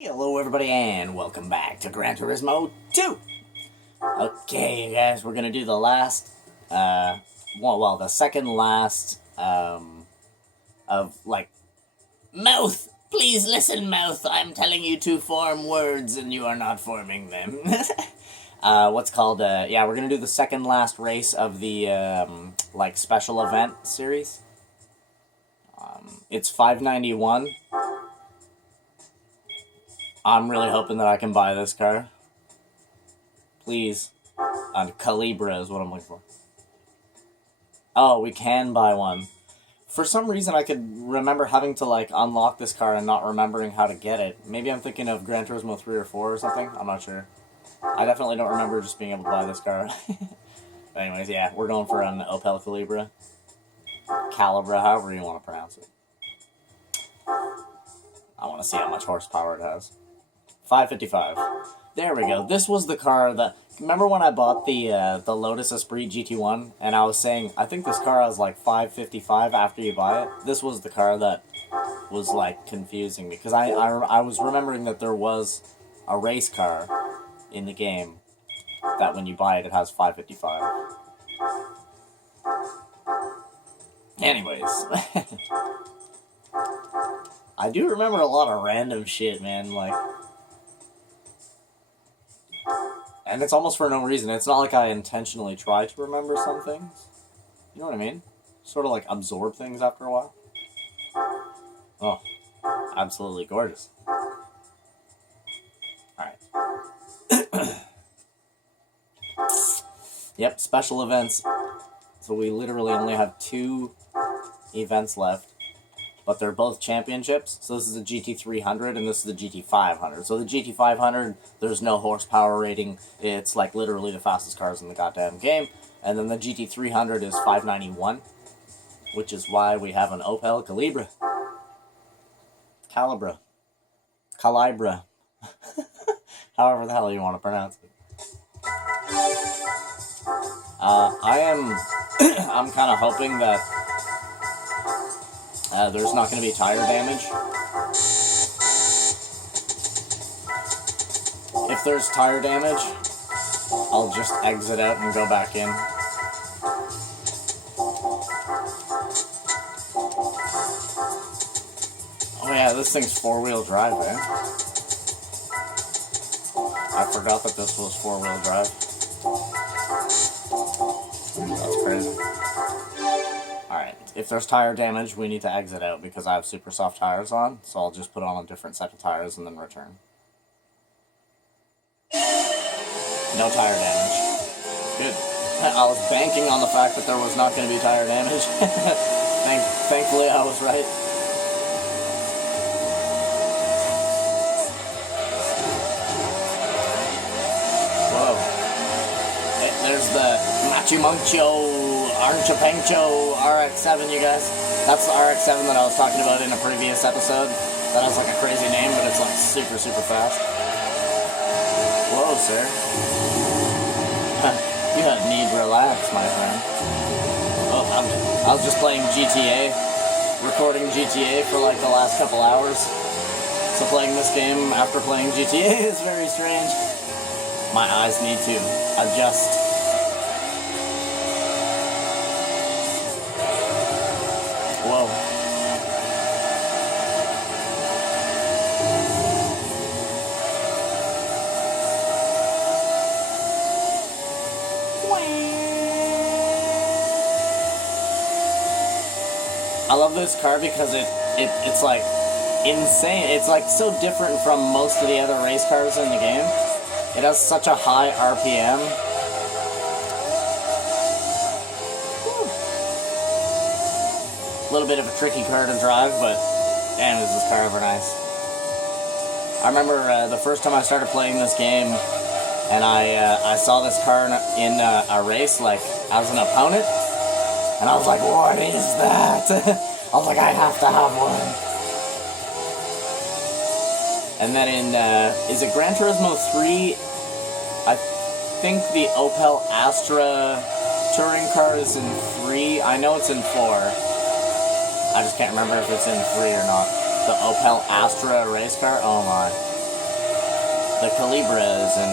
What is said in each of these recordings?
Hello everybody and welcome back to Gran Turismo 2! Okay guys, we're gonna do the last, the second last, of, Mouth! Please listen, Mouth! I'm telling you to form words and you are not forming them. We're gonna do the second last race of the, special event series. It's 591. I'm really hoping that I can buy this car. Please. Calibra is what I'm looking for. Oh, we can buy one. For some reason, I could remember having to, unlock this car and not remembering how to get it. Maybe I'm thinking of Gran Turismo 3 or 4 or something. I'm not sure. I definitely don't remember just being able to buy this car. But anyways, yeah, we're going for an Opel Calibra. Calibra, however you want to pronounce it. I want to see how much horsepower it has. 555. There we go. This was the car that... Remember when I bought the Lotus Esprit GT1? And I was saying, I think this car has 555 after you buy it. This was the car that was confusing me. Because I was remembering that there was a race car in the game that when you buy it, it has 555. Anyways. I do remember a lot of random shit, man. And it's almost for no reason. It's not like I intentionally try to remember some things. You know what I mean? Sort of absorb things after a while. Oh, absolutely gorgeous. Alright. Yep, special events. So we literally only have 2 events left. But they're both championships. So this is a GT300 and this is the GT500. So the GT500, there's no horsepower rating. It's literally the fastest cars in the goddamn game. And then the GT300 is 591, which is why we have an Opel Calibra. Calibra. However the hell you want to pronounce it. I'm kind of hoping that there's not going to be tire damage. If there's tire damage, I'll just exit out and go back in. Oh yeah, this thing's 4-wheel drive, eh? I forgot that this was 4-wheel drive. That's crazy. Alright, if there's tire damage, we need to exit out because I have super soft tires on, so I'll just put on a different set of tires and then return. No tire damage. Good. I was banking on the fact that there was not going to be tire damage. Thankfully, I was right. Whoa. There's the Machu Mancho Arnchapancho RX-7, you guys. That's the RX-7 that I was talking about in a previous episode. That has a crazy name, but it's super, super fast. Whoa, sir. You need to relax, my friend. Oh, I was just playing GTA. Recording GTA for the last couple hours. So playing this game after playing GTA is very strange. My eyes need to adjust. Whoa. I love this car because it's insane. It's so different from most of the other race cars in the game. It has such a high RPM. A little bit of a tricky car to drive, but damn, is this car ever nice. I remember the first time I started playing this game, and I saw this car in a race, as an opponent, and I was like, what is that? I was like, I have to have one. And then in, is it Gran Turismo 3? I think the Opel Astra touring car is in 3. I know it's in 4. I just can't remember if it's in 3 or not. The Opel Astra race car? Oh my. the Calibres in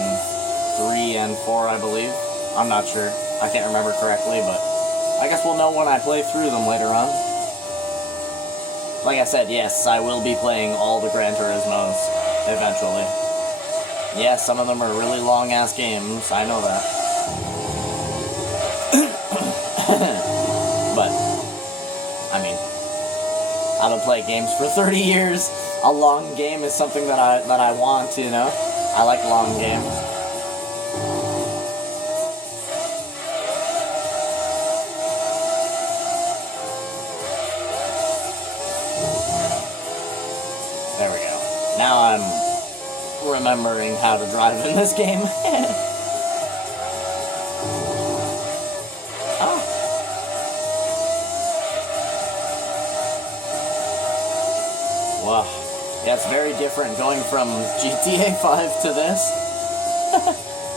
3 and 4, I believe. I'm not sure. I can't remember correctly, but I guess we'll know when I play through them later on. Like I said, yes, I will be playing all the Gran Turismos eventually. Yes, some of them are really long-ass games, I know that. But, I mean, I've been playing games for 30 years. A long game is something that I want, you know? I like long games. There we go. Now I'm remembering how to drive in this game. Oh. Wow. Yeah, it's very different going from GTA 5 to this.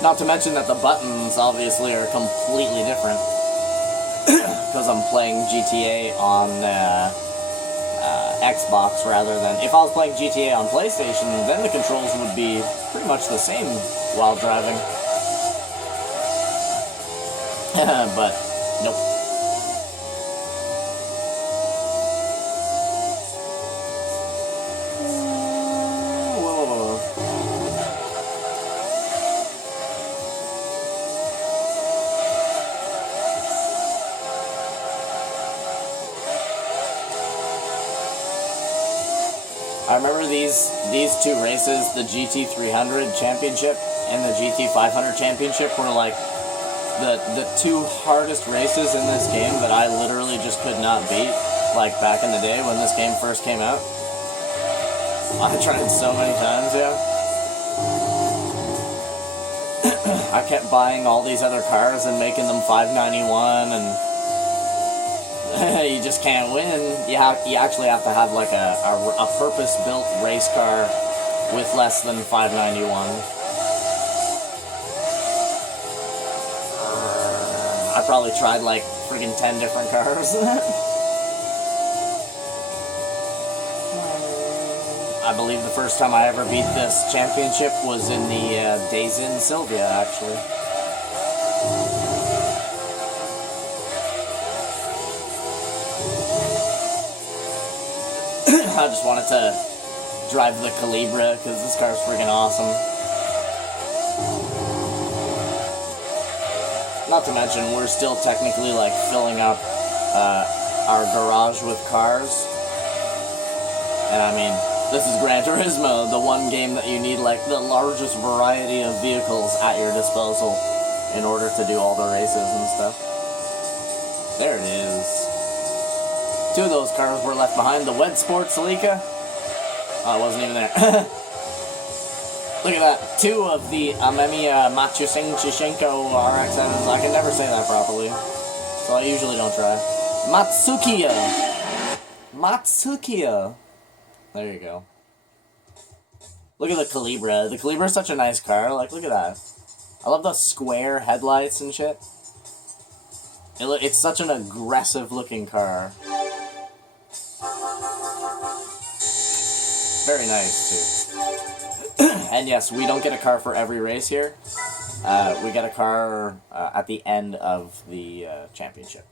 Not to mention that the buttons obviously are completely different. Because I'm playing GTA on Xbox rather than... If I was playing GTA on PlayStation, then the controls would be pretty much the same while driving. But, nope. I remember these two races, the GT300 Championship and the GT500 Championship, were like the two hardest races in this game that I literally just could not beat, like back in the day when this game first came out. I tried so many times, yeah. I kept buying all these other cars and making them 591, and you just can't win. You actually have to have like a purpose-built race car with less than 591. I probably tried like friggin' 10 different cars. I believe the first time I ever beat this championship was in the Days in Sylvia, actually. I just wanted to drive the Calibra because this car's freaking awesome. Not to mention, we're still technically like filling up our garage with cars. And I mean, this is Gran Turismo, the one game that you need like the largest variety of vehicles at your disposal in order to do all the races and stuff. There it is. Two of those cars were left behind. The Wed Sports Celica. Oh, it wasn't even there. Look at that. Two of the Amemiya Matyushenko RX-7s. I can never say that properly, so I usually don't try. Matsukiya. Matsukiya. There you go. Look at the Calibra. The Calibra is such a nice car. Like, look at that. I love the square headlights and shit. It's such an aggressive-looking car. Very nice, too. And yes, we don't get a car for every race here. We get a car at the end of the championship.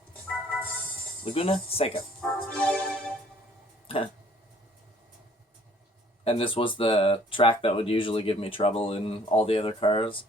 Laguna Seca. And this was the track that would usually give me trouble in all the other cars.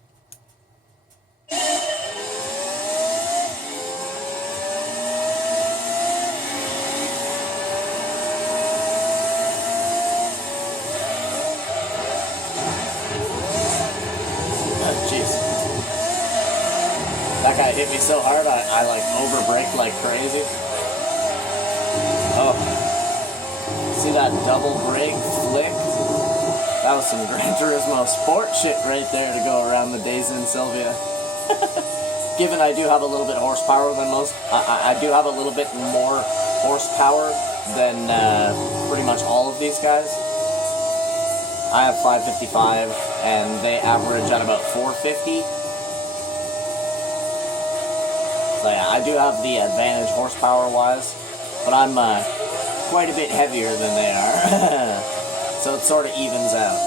That guy hit me so hard, I like overbraked like crazy. Oh. See that double brake flick? That was some Gran Turismo sport shit right there to go around the Days in Sylvia. Given I do have a little bit of horsepower than most, I do have a little bit more horsepower than pretty much all of these guys. I have 555, and they average at about 450. So yeah, I do have the advantage horsepower-wise, but I'm quite a bit heavier than they are. So it sort of evens out.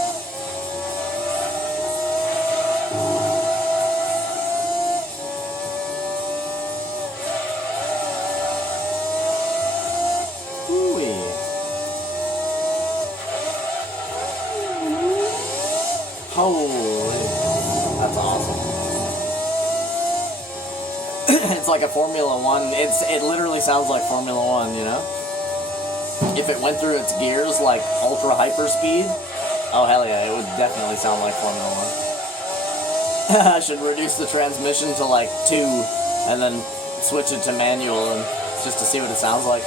Holy, that's awesome. It's like a Formula One. It literally sounds like Formula One, you know? If it went through its gears like ultra hyper speed, oh hell yeah, it would definitely sound like Formula One. I should reduce the transmission to like 2 and then switch it to manual and just to see what it sounds like.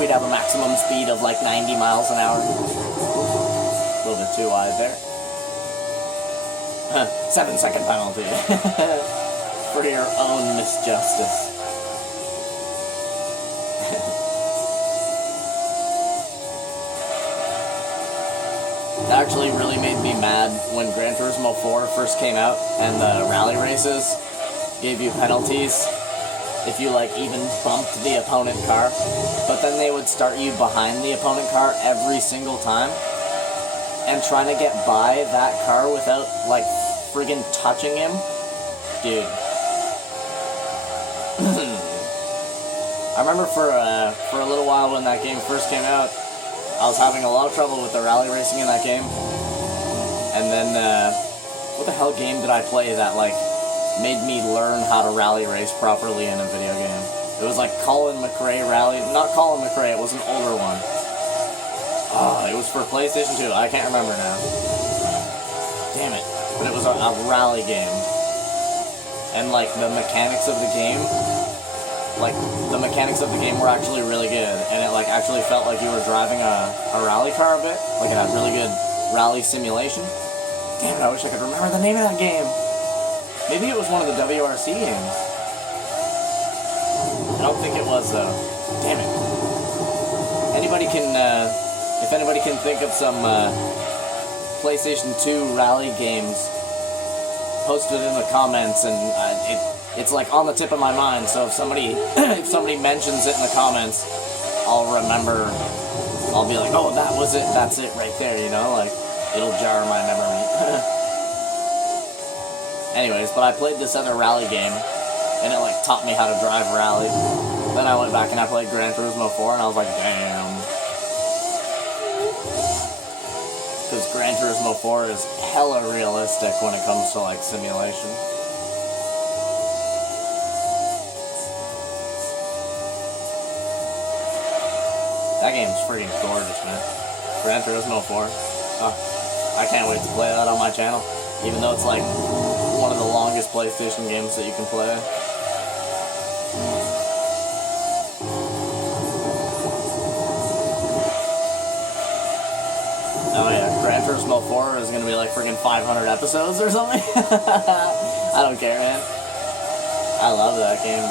We'd have a maximum speed of like 90 miles an hour. A little bit too wide there. 7-second penalty. For your own misjustice. It actually really made me mad when Gran Turismo 4 first came out and the rally races gave you penalties if you like even bumped the opponent car, but then they would start you behind the opponent car every single time, and trying to get by that car without like friggin' touching him, dude. I remember for a little while when that game first came out, I was having a lot of trouble with the rally racing in that game, and then what the hell game did I play that like made me learn how to rally race properly in a video game? It was like Colin McRae Rally. Not Colin McRae, it was an older one. Oh, it was for PlayStation 2. I can't remember now. Damn it. But it was a rally game. And like the mechanics of the game, were actually really good. And it like actually felt like you were driving a rally car a bit. Like it had really good rally simulation. Damn it, I wish I could remember the name of that game. Maybe it was one of the WRC games. I don't think it was, though. Damn it. If anybody can think of some PlayStation 2 rally games, post it in the comments, and it's like on the tip of my mind, so if somebody mentions it in the comments, I'll remember, I'll be like, oh, that was it, that's it right there, you know, like, it'll jar my memory. Anyways, but I played this other rally game, and it like taught me how to drive rally. Then I went back and I played Gran Turismo 4, and I was like, damn. Because Gran Turismo 4 is hella realistic when it comes to like simulation. That game's freaking gorgeous, man. Gran Turismo 4. Oh, I can't wait to play that on my channel, even though it's like one of the longest PlayStation games that you can play. Oh yeah, Gran Turismo 4 is gonna be like freaking 500 episodes or something. I don't care, man. I love that game.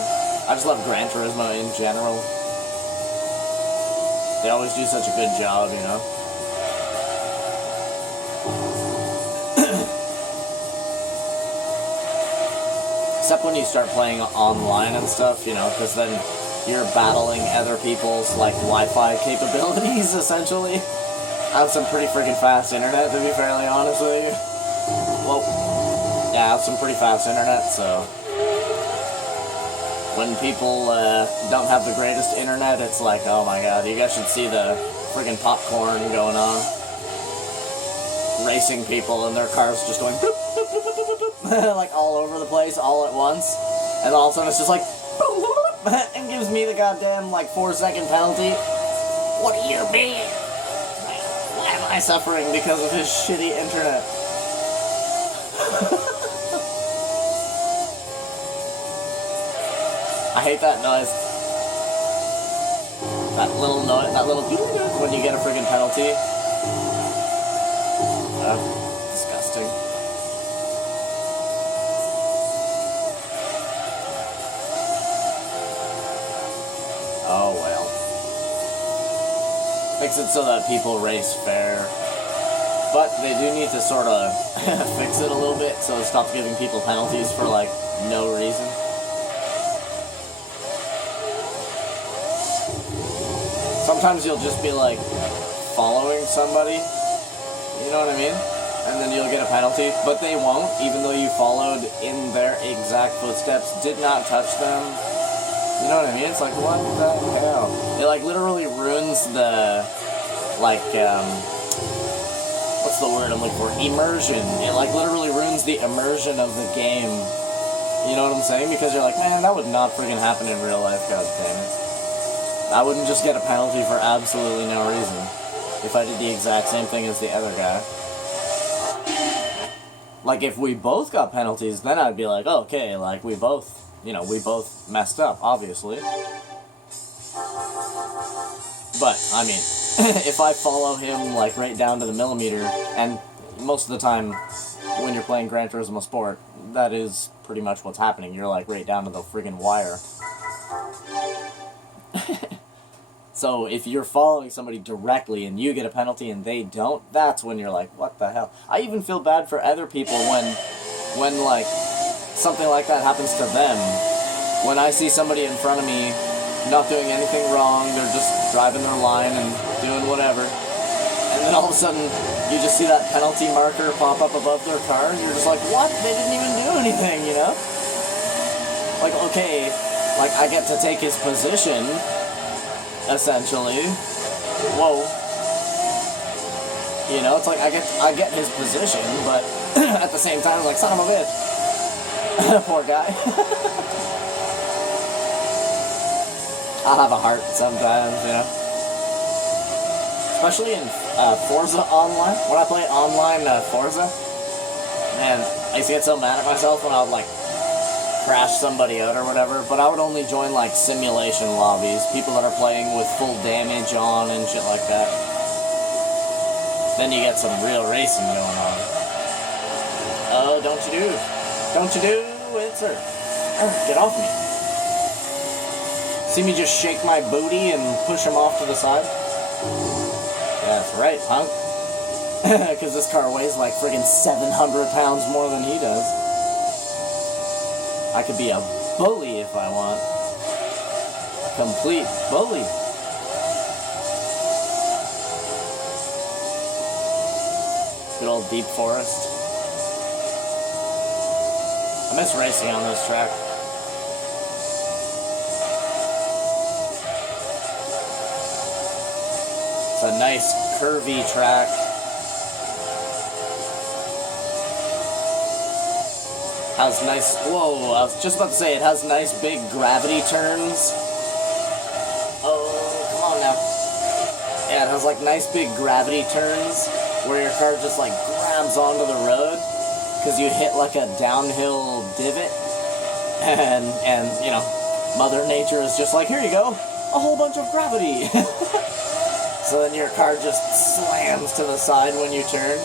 I just love Gran Turismo in general. They always do such a good job, you know? Except when you start playing online and stuff, you know, because then you're battling other people's, like, Wi-Fi capabilities, essentially. I have some pretty freaking fast internet, to be fairly honest with you. Well, yeah, I have some pretty fast internet, so when people don't have the greatest internet, it's like, oh my god, you guys should see the freaking popcorn going on. Racing people and their cars just going boop, boop, boop, boop, boop, boop, like all over the place, all at once. And all of a sudden it's just like, boop, boop, boop, and gives me the goddamn, like, 4-second penalty. What do you mean? Why am I suffering because of his shitty internet? I hate that noise. That little noise, that little when you get a friggin' penalty. Disgusting. Oh well. Makes it so that people race fair. But they do need to sort of fix it a little bit so stop giving people penalties for, like, no reason. Sometimes you'll just be, like, following somebody, you know what I mean? And then you'll get a penalty, but they won't, even though you followed in their exact footsteps, did not touch them. You know what I mean? It's like, what the hell? It, like, literally ruins the like, what's the word I'm looking for? Immersion. It, like, literally ruins the immersion of the game. You know what I'm saying? Because you're like, man, that would not friggin' happen in real life, god damn it. I wouldn't just get a penalty for absolutely no reason if I did the exact same thing as the other guy. Like, if we both got penalties, then I'd be like, oh, okay, like, we both messed up, obviously. But, I mean, if I follow him, like, right down to the millimeter, and most of the time, when you're playing Gran Turismo Sport, that is pretty much what's happening. You're, like, right down to the friggin' wire. So, if you're following somebody directly and you get a penalty and they don't, that's when you're like, what the hell? I even feel bad for other people when like, something like that happens to them. When I see somebody in front of me not doing anything wrong, they're just driving their line and doing whatever, and then all of a sudden, you just see that penalty marker pop up above their car, and you're just like, what? They didn't even do anything, you know? Like, okay, like, I get to take his position, essentially. Whoa. You know, it's like, I get his position, but at the same time, like, son of a bitch. Poor guy. I'll have a heart sometimes, you know? Especially in Forza Online. When I play online Forza, man, I used to get so mad at myself when I would, like, crash somebody out or whatever, but I would only join, like, simulation lobbies, people that are playing with full damage on and shit like that. Then you get some real racing going on. Oh, don't you do it, sir. Get off me. See me just shake my booty and push him off to the side? That's right, punk. Because this car weighs like friggin' 700 pounds more than he does. I could be a bully if I want. Complete bully. Good old deep forest. I miss racing on this track. It's a nice curvy track. Has nice, whoa, I was just about to say, it has nice big gravity turns. Oh, come on now. Yeah, it has like nice big gravity turns where your car just like grabs onto the road because you hit like a downhill divot. And you know, Mother Nature is just like, here you go, a whole bunch of gravity. So then your car just slams to the side when you turn.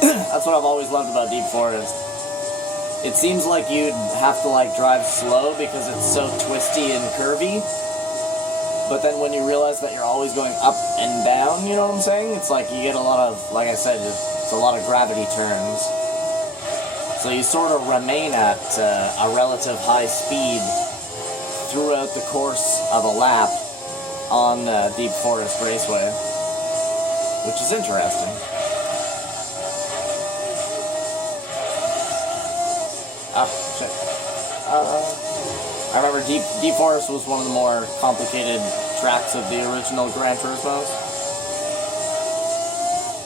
That's what I've always loved about Deep Forest. It seems like you'd have to like drive slow because it's so twisty and curvy. But then when you realize that you're always going up and down, you know what I'm saying? It's like you get a lot of, like I said, it's a lot of gravity turns. So you sort of remain at a relative high speed throughout the course of a lap on Deep Forest Raceway, which is interesting. Ah, shit. I remember Deep Forest was one of the more complicated tracks of the original Gran Turismos.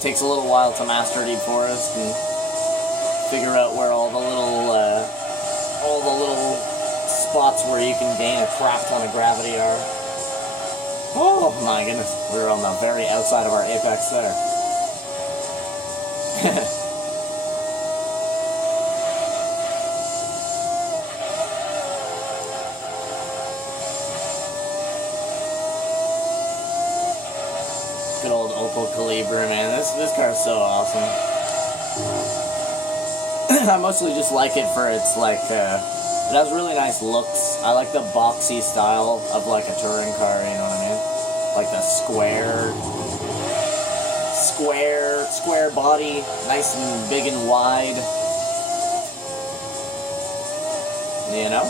Takes a little while to master Deep Forest and figure out where all the little spots where you can gain a crap ton of gravity are. Oh my goodness, we were on the very outside of our apex there. Good old Opel Calibra, man. This car is so awesome. I mostly just like it for its, like, it has really nice looks. I like the boxy style of, like, a touring car, you know what I mean? Like the square body, nice and big and wide. You know?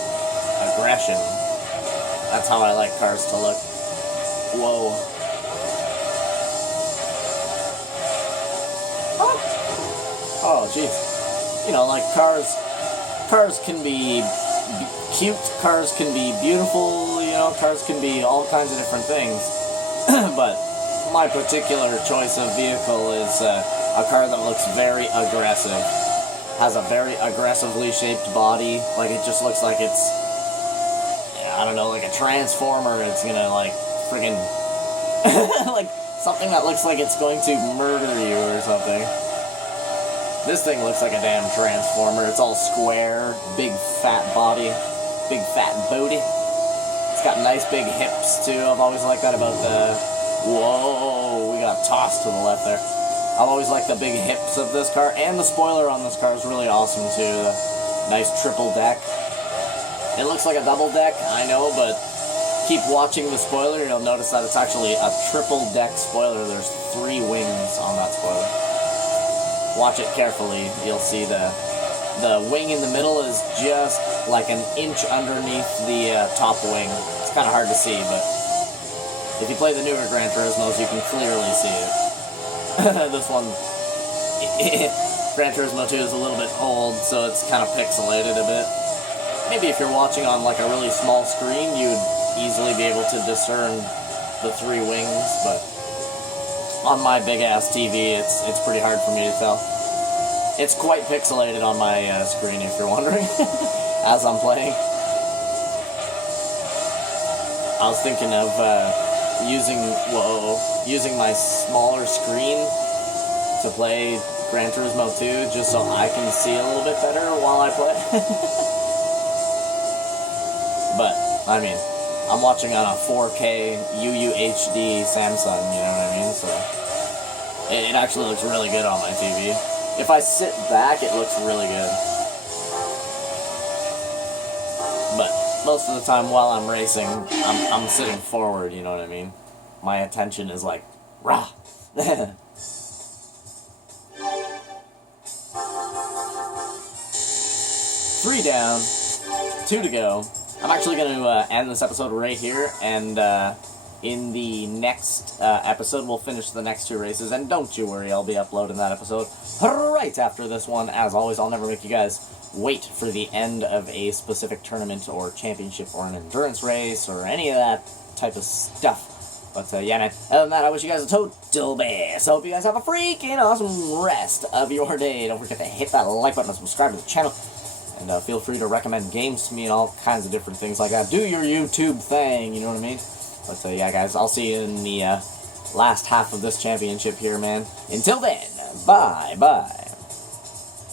Aggression. That's how I like cars to look. Whoa. Oh, jeez. You know, like cars can be cute, cars can be beautiful, you know, cars can be all kinds of different things. But my particular choice of vehicle is a car that looks very aggressive. Has a very aggressively shaped body. Like, it just looks like it's, I don't know, like a transformer. It's gonna, like, friggin' like, something that looks like it's going to murder you or something. This thing looks like a damn transformer. It's all square, big fat body, big fat booty. It's got nice big hips, too. I've always liked that about the... Whoa, we got tossed to the left there. I've always liked the big hips of this car, and the spoiler on this car is really awesome, too. The nice triple deck. It looks like a double deck, I know, but keep watching the spoiler, you'll notice that it's actually a triple deck spoiler. There's 3 wings on that spoiler. Watch it carefully. You'll see the wing in the middle is just like an inch underneath the top wing. It's kind of hard to see, but if you play the newer Gran Turismos, you can clearly see it. This one, Gran Turismo 2 is a little bit old, so it's kind of pixelated a bit. Maybe if you're watching on like a really small screen, you'd easily be able to discern the 3 wings, but on my big-ass TV, it's pretty hard for me to tell. It's quite pixelated on my screen, if you're wondering, as I'm playing. I was thinking of using my smaller screen to play Gran Turismo 2, just so I can see a little bit better while I play. But, I mean, I'm watching on a 4K UUHD Samsung, you know what I mean? So it actually looks really good on my TV. If I sit back, it looks really good. But most of the time while I'm racing, I'm sitting forward, you know what I mean? My attention is like, rah! 3 down, 2 to go. I'm actually going to end this episode right here, and in the next episode, we'll finish the next 2 races, and don't you worry, I'll be uploading that episode right after this one. As always, I'll never make you guys wait for the end of a specific tournament or championship or an endurance race or any of that type of stuff. But yeah, man, other than that, I wish you guys a total best. I hope you guys have a freaking awesome rest of your day. Don't forget to hit that like button and subscribe to the channel. And feel free to recommend games to me and all kinds of different things like that. Do your YouTube thing, you know what I mean? But yeah, guys, I'll see you in the last half of this championship here, man. Until then, bye-bye.